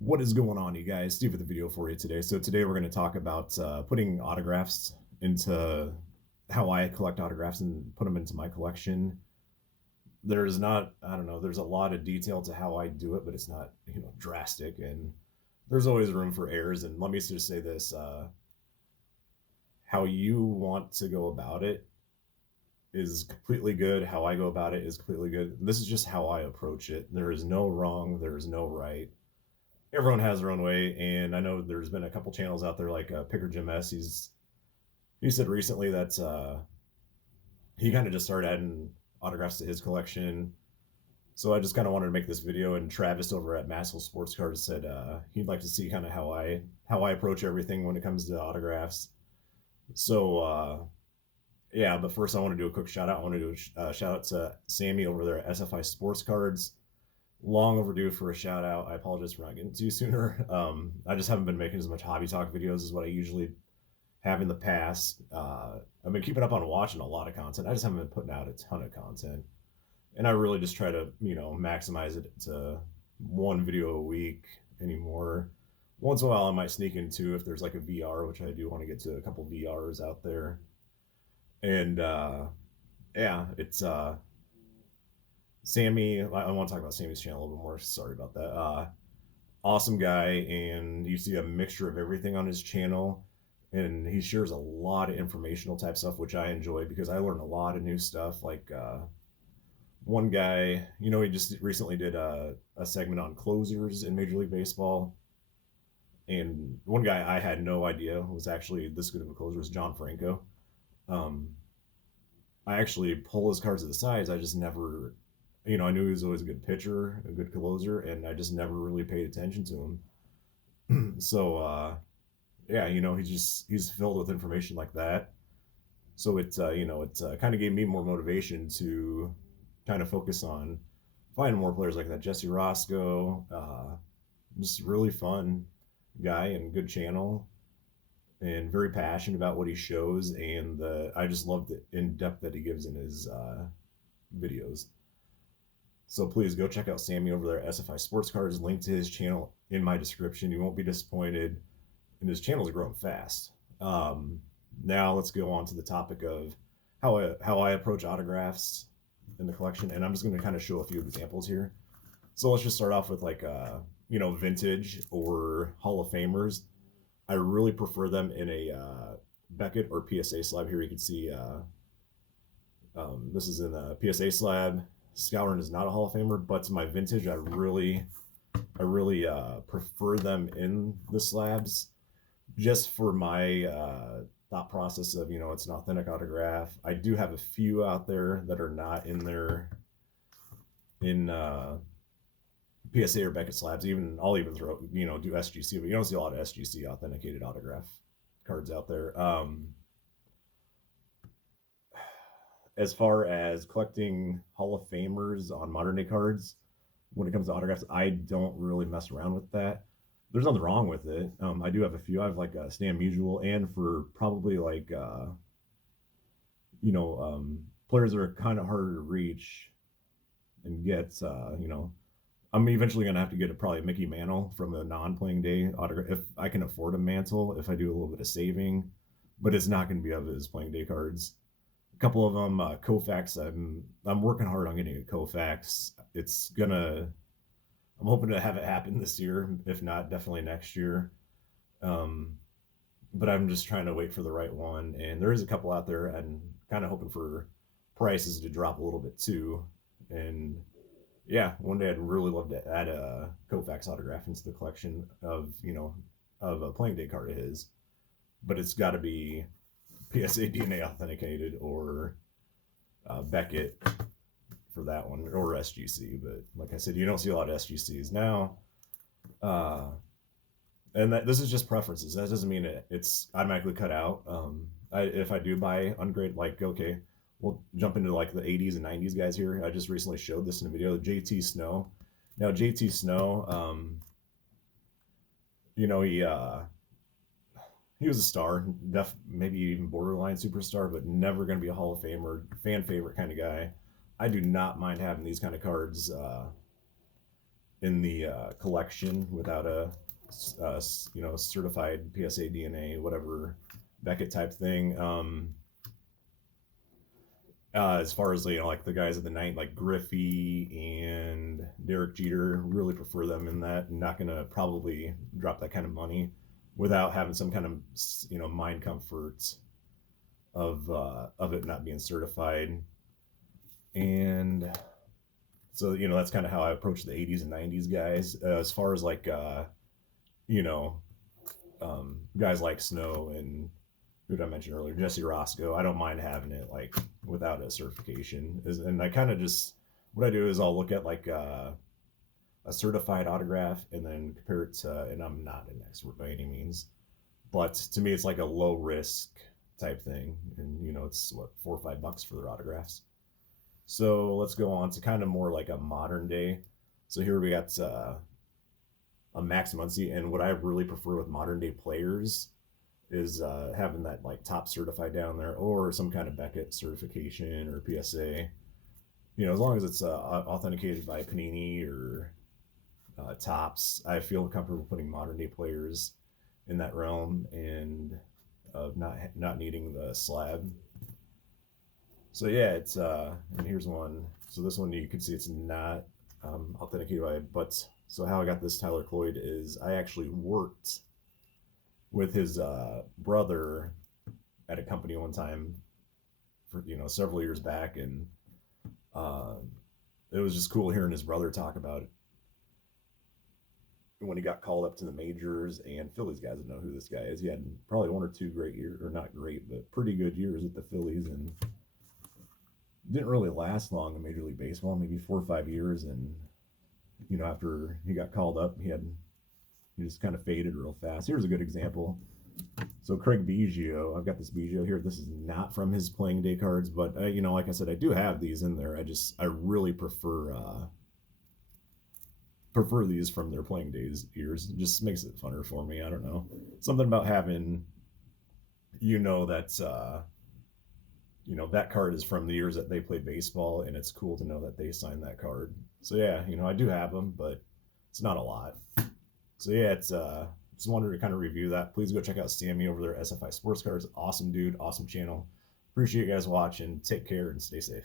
What is going on, you guys? Steve with the video for you today. So today we're going to talk about putting autographs into how I collect autographs and put them into my collection. There's not, I don't know, there's a lot of detail to how I do it, but it's not, drastic. And there's always room for errors. And let me just say this, how you want to go about it is completely good. How I go about it is completely good. This is just how I approach it. There is no wrong. There is no right. Everyone has their own way, and I know there's been a couple channels out there like Picker Jim S. He said recently that he kind of just started adding autographs to his collection. So I just kind of wanted to make this video. And Travis over at Massel Sports Cards said he'd like to see kind of how I approach everything when it comes to autographs. So yeah, but first I want to do a quick shout out. I want to do a shout out to Sammy over there at SFI Sports Cards. Long overdue for a shout out. I apologize for not getting to you sooner. I just haven't been making as much hobby talk videos as what I usually have in the past. I've been keeping up on watching a lot of content. I just haven't been putting out a ton of content, and I really just try to maximize it to one video a week anymore. Once in a while, I might sneak into if there's like a VR, which I do want to get to a couple VRs out there, and yeah, it's Sammy. I want to talk about Sammy's channel a little bit more. Sorry about that. Awesome guy, and you see a mixture of everything on his channel, and he shares a lot of informational type stuff, which I enjoy because I learn a lot of new stuff. Like one guy, he just recently did a segment on closers in Major League Baseball, and one guy I had no idea was actually this good of a closer was John Franco. Um, I actually pull his cards to the sides. I just never, I knew he was always a good pitcher, a good closer, and I just never really paid attention to him. So, yeah, he's filled with information like that. So it kind of gave me more motivation to kind of focus on finding more players like that. Jesse Roscoe, just really fun guy and good channel and very passionate about what he shows. And I just love the in depth that he gives in his videos. So please go check out Sammy over there at SFI Sports Cards. Link to his channel in my description. You won't be disappointed. And his channel is growing fast. Now let's go on to the topic of how I approach autographs in the collection. And I'm just going to kind of show a few examples here. So let's just start off with like, vintage or Hall of Famers. I really prefer them in a Beckett or PSA slab. Here you can see this is in a PSA slab. Scourin is not a Hall of Famer, but to my vintage, I really prefer them in the slabs, just for my thought process of it's an authentic autograph. I do have a few out there that are not in there in PSA or Beckett slabs. I'll even throw do SGC, but you don't see a lot of SGC authenticated autograph cards out there. As far as collecting Hall of Famers on modern day cards, when it comes to autographs, I don't really mess around with that. There's nothing wrong with it. I do have a few. I have like a Stan Musial, and for probably like players that are kind of harder to reach and get. I'm eventually gonna have to get probably a Mickey Mantle from a non-playing day autograph if I can afford a Mantle. If I do a little bit of saving, but it's not going to be of his playing day cards. A couple of them, Koufax. I'm working hard on getting a Koufax. I'm hoping to have it happen this year. If not, definitely next year. But I'm just trying to wait for the right one. And there is a couple out there, and kind of hoping for prices to drop a little bit too. And yeah, one day I'd really love to add a Koufax autograph into the collection of a playing day card of his. But it's got to be PSA DNA authenticated or Beckett for that one, or SGC. But like I said, you don't see a lot of SGCs now. And this is just preferences. That doesn't mean it's automatically cut out. If I do buy ungraded, like, okay, we'll jump into like the 80s and 90s guys here. I just recently showed this in a video. JT Snow. Now JT Snow, he was a star, maybe even borderline superstar, but never going to be a Hall of Famer, fan favorite kind of guy. I do not mind having these kind of cards in the collection without a certified PSA DNA, whatever Beckett type thing. As far as like the guys of the night, like Griffey and Derek Jeter, really prefer them in that. Not gonna probably drop that kind of money without having some kind of mind comfort of it not being certified. And so that's kind of how I approach the 80s and 90s guys. As far as like you know guys like Snow and who did I mention earlier, Jesse Roscoe, I don't mind having it like without a certification. And I kind of just what I do is I'll look at like a certified autograph and then compare it to, and I'm not an expert by any means, but to me it's like a low risk type thing, and it's what, $4 or $5 for their autographs. So let's go on to kind of more like a modern day. So here we got a Max Muncy, and what I really prefer with modern day players is having that like top certified down there, or some kind of Beckett certification or PSA. As long as it's authenticated by Panini or Tops, I feel comfortable putting modern day players in that realm, and of not needing the slab. So yeah, it's and here's one. So this one you can see it's not authenticated by, but so how I got this Tyler Cloyd is I actually worked with his brother at a company one time for several years back, and uh, it was just cool hearing his brother talk about it when he got called up to the majors. And Phillies guys would know who this guy is. He had probably one or two great years, or not great, but pretty good years at the Phillies, and didn't really last long in Major League Baseball, maybe 4 or 5 years. And after he got called up, he just kind of faded real fast. Here's a good example. So Craig Biggio, I've got this Biggio here. This is not from his playing day cards, but like I said, I do have these in there. I really prefer these from their playing days years. It just makes it funner for me. I don't know, something about having that that card is from the years that they played baseball, and it's cool to know that they signed that card. So yeah, I do have them, but it's not a lot. So yeah, it's just wanted to kind of review that. Please go check out Sammy over there at SFI Sports Cards. Awesome dude, awesome channel. Appreciate you guys watching. Take care and stay safe.